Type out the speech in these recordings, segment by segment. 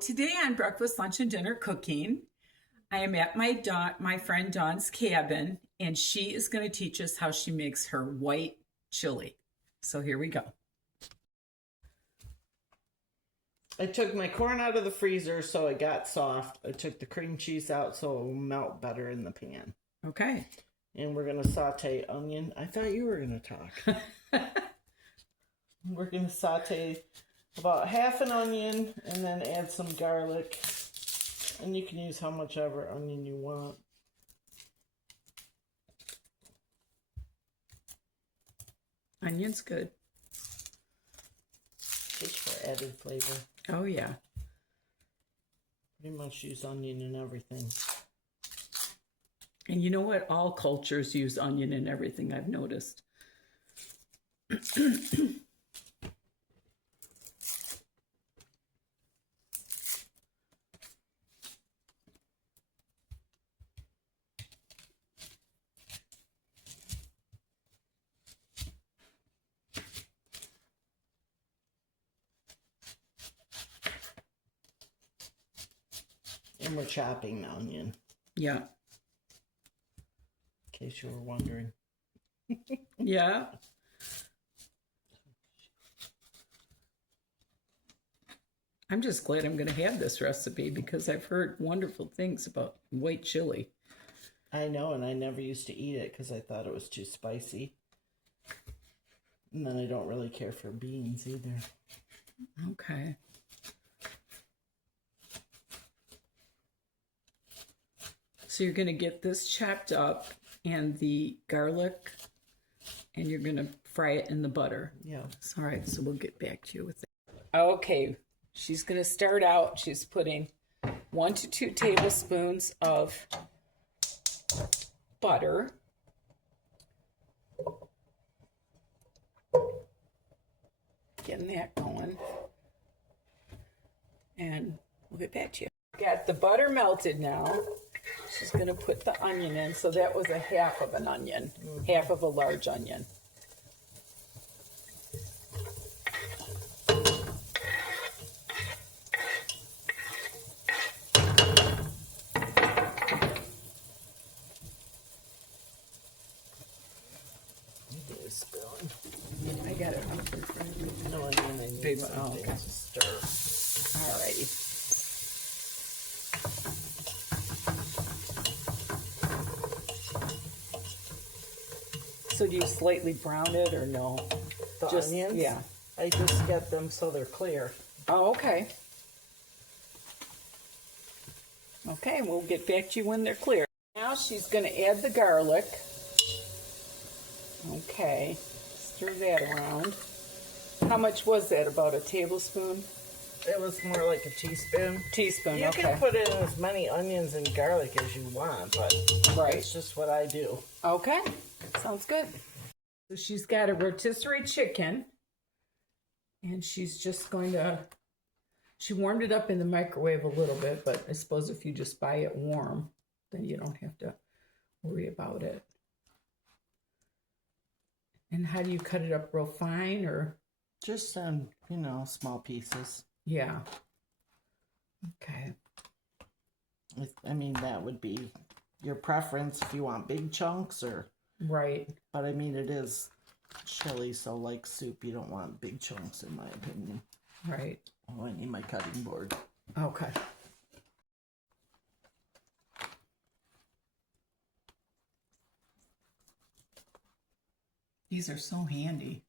today on Breakfast, Lunch, and Dinner Cooking, I am at my friend Dawn's cabin, and she is going to teach us how she makes her white chili. So here we go. I took my corn out of the freezer so it got soft. I took the cream cheese out so it will melt better in the pan. Okay. And we're going to saute onion. I thought you were going to talk. We're going to saute about half an onion and then add some garlic. And you can use how much ever onion you want. Onion's good. Just for added flavor. Oh, yeah. Pretty much use onion in everything. And you know what? All cultures use onion in everything, I've noticed. And we're chopping the onion. Yeah. In case you were wondering. Yeah. I'm just glad I'm going to have this recipe because I've heard wonderful things about white chili. I know, and I never used to eat it because I thought it was too spicy. And then I don't really care for beans either. Okay. So you're going to get this chopped up and the garlic, and you're going to fry it in the butter. Yeah. All right, so we'll get back to you with that. Okay, she's going to start out. She's putting 1 to 2 tablespoons of butter. Getting that going. And we'll get back to you. Got the butter melted now. She's going to put the onion in. So that was a half of an onion, half of a large onion. I got it. No, I mean, I need something to stir. All righty. So do you slightly brown it or no? The onions? Yeah. I just get them so they're clear. Oh, okay. Okay, we'll get back to you when they're clear. Now she's going to add the garlic. Okay, stir that around. How much was that? About a tablespoon? It was more like a teaspoon. Teaspoon, You okay. can put in as many onions and garlic as you want, but it's just what I do. Okay, sounds good. So she's got a rotisserie chicken, and she's just going to, she warmed it up in the microwave a little bit, but I suppose if you just buy it warm, then you don't have to worry about it. And how do you cut it up, real fine or? Just, small pieces. Yeah. Okay. I mean, that would be your preference if you want big chunks or... Right. But I mean, it is chili, so like soup, you don't want big chunks in my opinion. Right. Oh, I need my cutting board. Okay. These are so handy.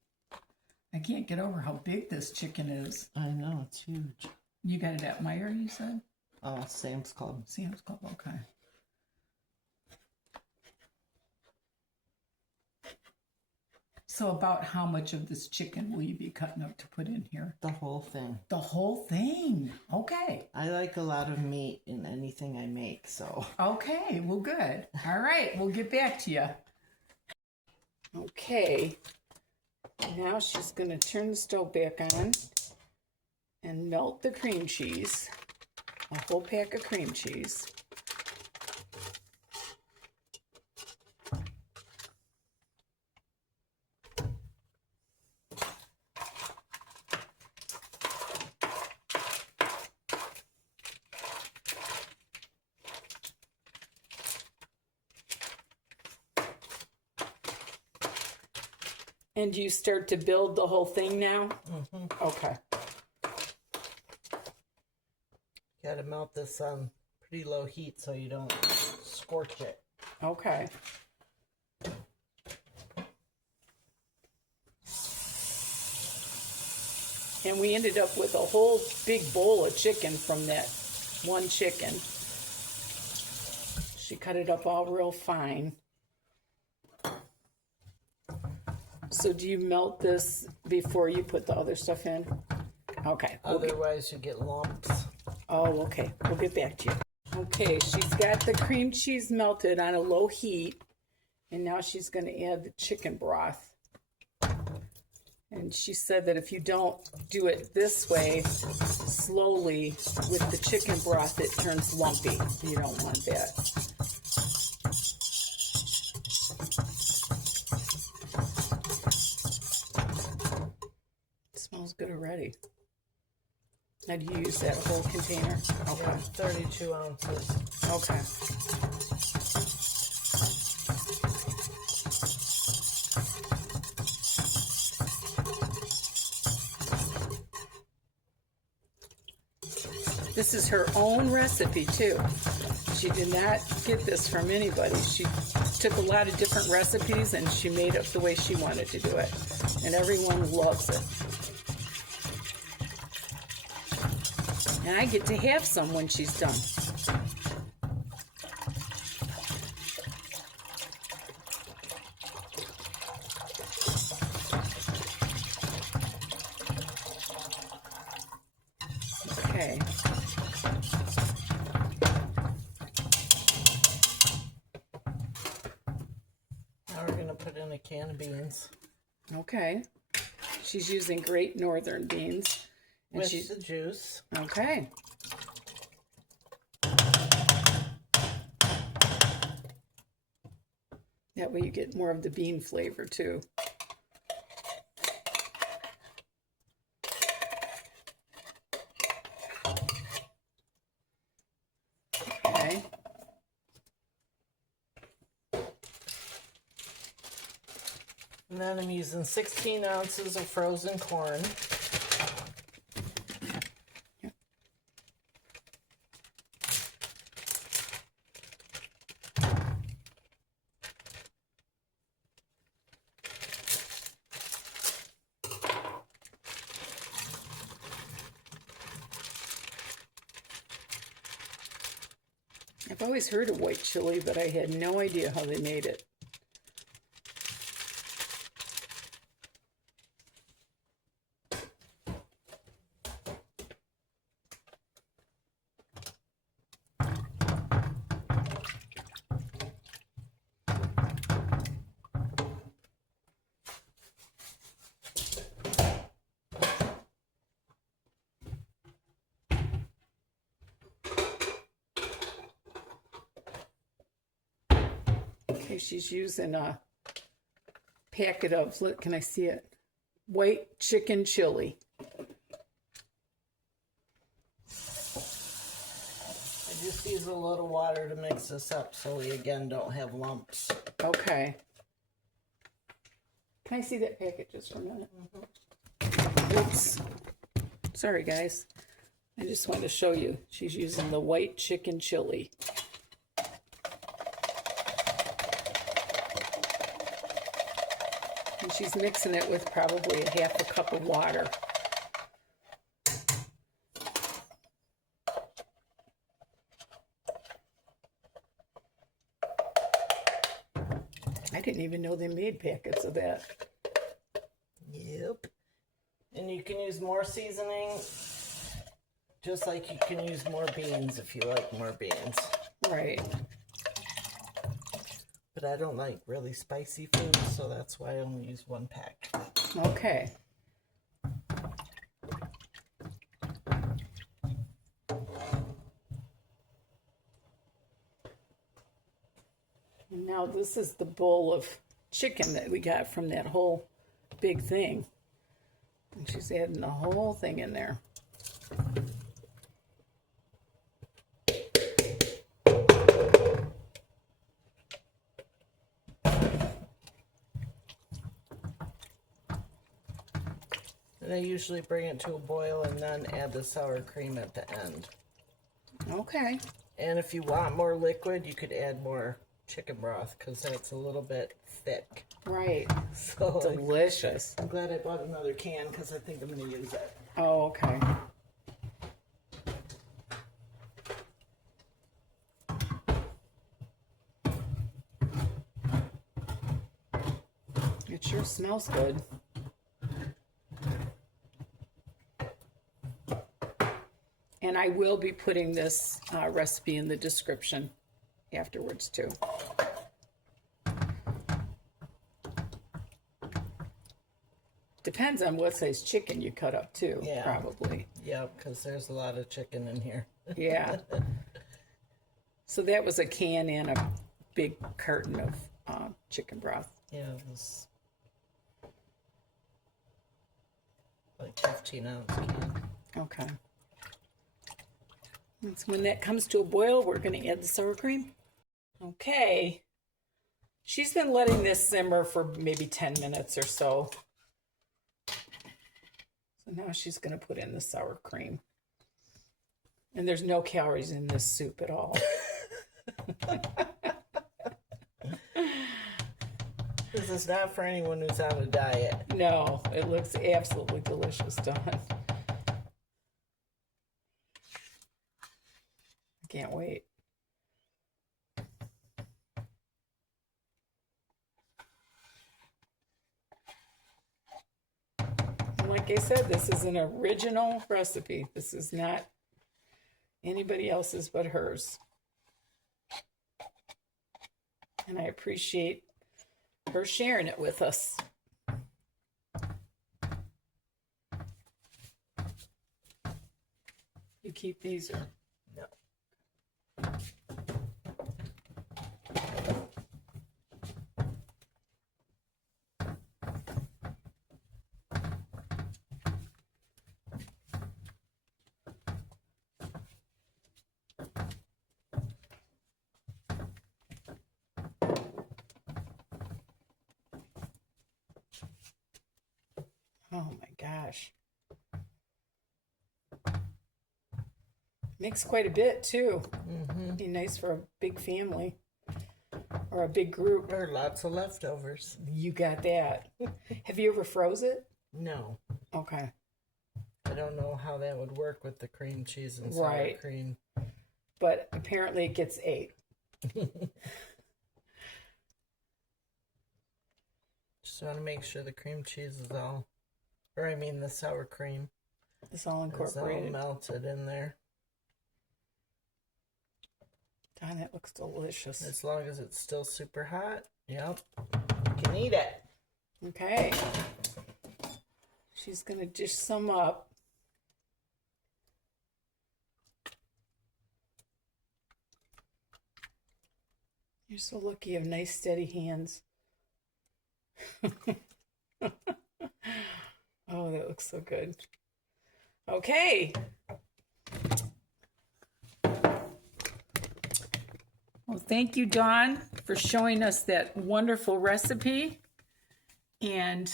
I can't get over how big this chicken is. I know, it's huge. You got it at Meijer, you said? Sam's Club. Sam's Club, okay. So about how much of this chicken will you be cutting up to put in here? The whole thing. The whole thing. Okay. I like a lot of meat in anything I make, so. Okay, well, good. All right, we'll get back to you. Okay. Now she's going to turn the stove back on and melt the cream cheese. A whole pack of cream cheese. And do you start to build the whole thing now? Mm-hmm. Okay. Got to melt this on pretty low heat so you don't scorch it. Okay. And we ended up with a whole big bowl of chicken from that one chicken. She cut it up all real fine. So do you melt this before you put the other stuff in? Okay. Otherwise you get lumps. Oh, okay. We'll get back to you. Okay, she's got the cream cheese melted on a low heat. And now she's going to add the chicken broth. And she said that if you don't do it this way, slowly, with the chicken broth, it turns lumpy. You don't want that. It smells good already. Now, do you use that whole container? Okay. Yeah, 32 ounces. Okay. This is her own recipe, too. She did not get this from anybody. She took a lot of different recipes and she made it the way she wanted to do it. And everyone loves it. And I get to have some when she's done. Okay. Now we're going to put in a can of beans. Okay. She's using Great Northern beans. And With the juice. Okay. That way you get more of the bean flavor too. Okay. And then I'm using 16 ounces of frozen corn. I've always heard of white chili, but I had no idea how they made it. Okay, she's using a packet of, look, can I see it? White chicken chili. I just use a little water to mix this up so we again don't have lumps. Okay. Can I see that packet just for a minute? Mm-hmm. Oops. Sorry, guys. I just wanted to show you. She's using the white chicken chili. And she's mixing it with probably a half a cup of water. I didn't even know they made packets of that. Yep. And you can use more seasoning, just like you can use more beans if you like more beans. Right. But I don't like really spicy food, so that's why I only use one pack. Okay. And now this is the bowl of chicken that we got from that whole big thing. And she's adding the whole thing in there. And I usually bring it to a boil and then add the sour cream at the end. Okay. And if you want more liquid, you could add more chicken broth because that's a little bit thick. Right. So Delicious. I'm glad I bought another can because I think I'm going to use it. Oh, okay. It sure smells good. And I will be putting this recipe in the description afterwards too. Depends on what size chicken you cut up too, Yeah. probably. Yeah, because there's a lot of chicken in here. Yeah. So that was a can and a big carton of chicken broth. Yeah, it was like 15-ounce can. Okay. And so when that comes to a boil, we're going to add the sour cream. Okay. She's been letting this simmer for maybe 10 minutes or so. So now she's going to put in the sour cream. And there's no calories in this soup at all. This is not for anyone who's on a diet. No, it looks absolutely delicious, Dawn. I can't wait. And like I said, this is an original recipe. This is not anybody else's but hers. And I appreciate her sharing it with us. You keep these or No. oh my gosh. Makes quite a bit too. Mm-hmm. Be nice for a big family or a big group. There are lots of leftovers. You got that. Have you ever froze it? No. Okay. I don't know how that would work with the cream cheese and sour Right. cream. But apparently it gets ate. Just want to make sure the cream cheese is all, or I mean the sour cream It's all is all incorporated. melted in there. God, that looks delicious. As long as it's still super hot, yep, you can eat it. Okay. She's going to dish some up. You're so lucky you have nice, steady hands. Oh, that looks so good. Okay. Well, thank you, Dawn, for showing us that wonderful recipe. And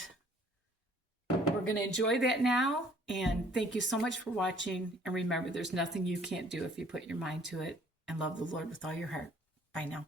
we're going to enjoy that now. And thank you so much for watching. And remember, there's nothing you can't do if you put your mind to it and love the Lord with all your heart. Bye now.